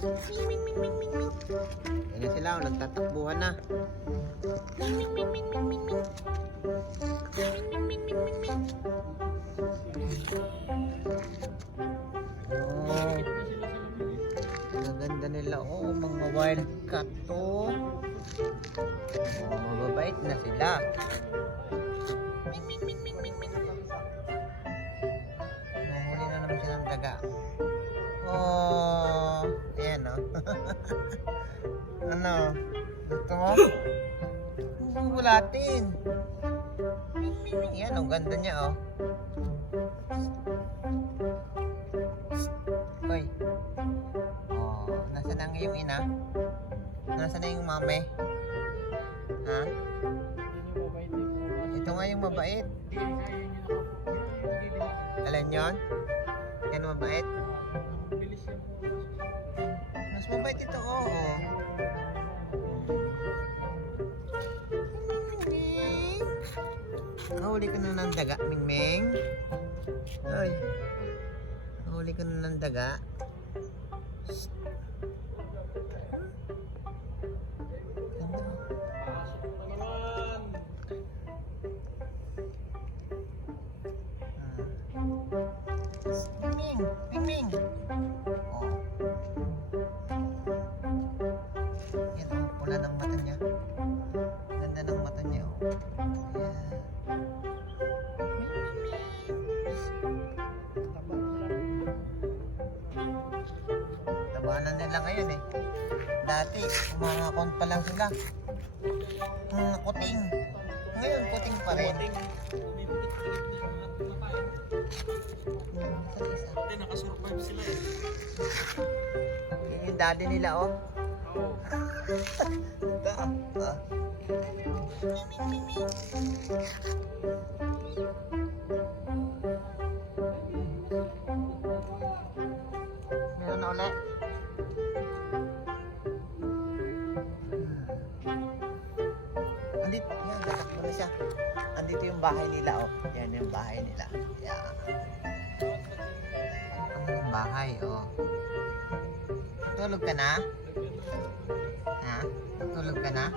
Yan na sila, nagtatakbuhan na. Oh, maganda nila. Oh, mga wildcat to. Oh, mababait na sila. Mahuli na naman siya ng daga. Oh, ayan o. Ano? Gusto mo? Bubulatin. Yan, ang ganda niya oh. Hoy. Oh, nasa na ang iyong ina? Nasa na yung mame? Ha? Ito nga yung mabait. Alam yon? Yan mabait? Mas mabait ito, oo. Nahuli ka na ng daga, Mingming. Ay. Nahuli ka na ng daga. Mingming, Mingming. Oh. Yan oh, pula ng mata niya. Ganda ng mata niya oh. Ayan. Tabanan nila ngayon eh. Dati, mga kon pa lang sila. Kuting. Ngayon, kuting pa rin. Hindi, nakasurvive sila eh. Yung daddy nila oh. Oo. Meron na ulit. Andito, yan, tatakbo na siya. Andito yung bahay nila oh. Yan yung bahay nila. Yan. Ano yung bahay oh. Tulog ka na? Ha? Tulog ka na?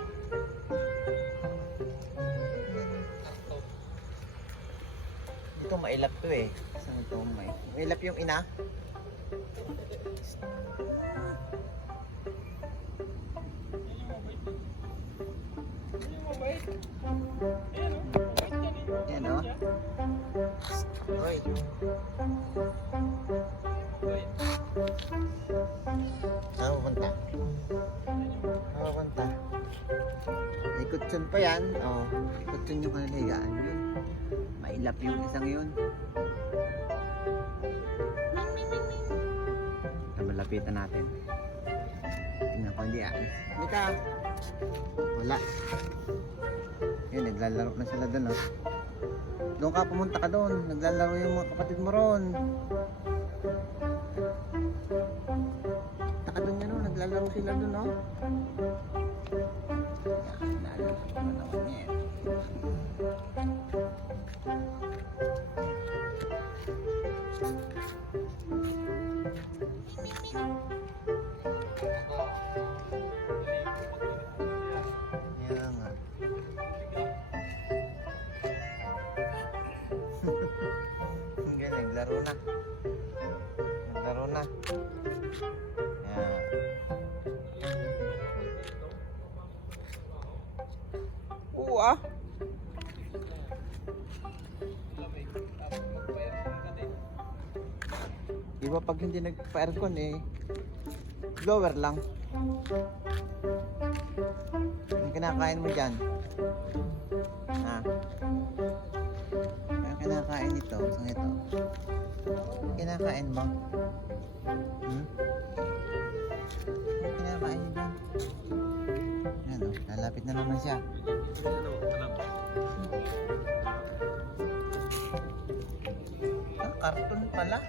Dito mailap to eh. Saan ito mailap yung ina? Yan o. Uy. Saan pupunta? Saan pupunta? May kutsyon pa yan. Oh, kutsyon yung kaniligaan yun. Mailap yung isang yun. Malapitan natin. Tingnan ko hindi aalis. Hindi ka. Wala. Yun, naglalaro na sila doon oh. Doon ka, pumunta ka doon. Naglalaro yung mga kapatid mo ron. Taka doon yan oh. Naglalaro sila doon oh. Naalala ko na naman niya. Kaya nga. Hanggang naglaro na. Naglaro na. Yan. Ah. Iba pag hindi nagpa-aircon eh, blower lang. Ang kinakain mo dyan? Ha? Ang kinakain ito, saan ito? Kinakain mo? Hmm? Ang kinakain mo dyan? Yan o, lalapit na naman siya. Ah, karton pala.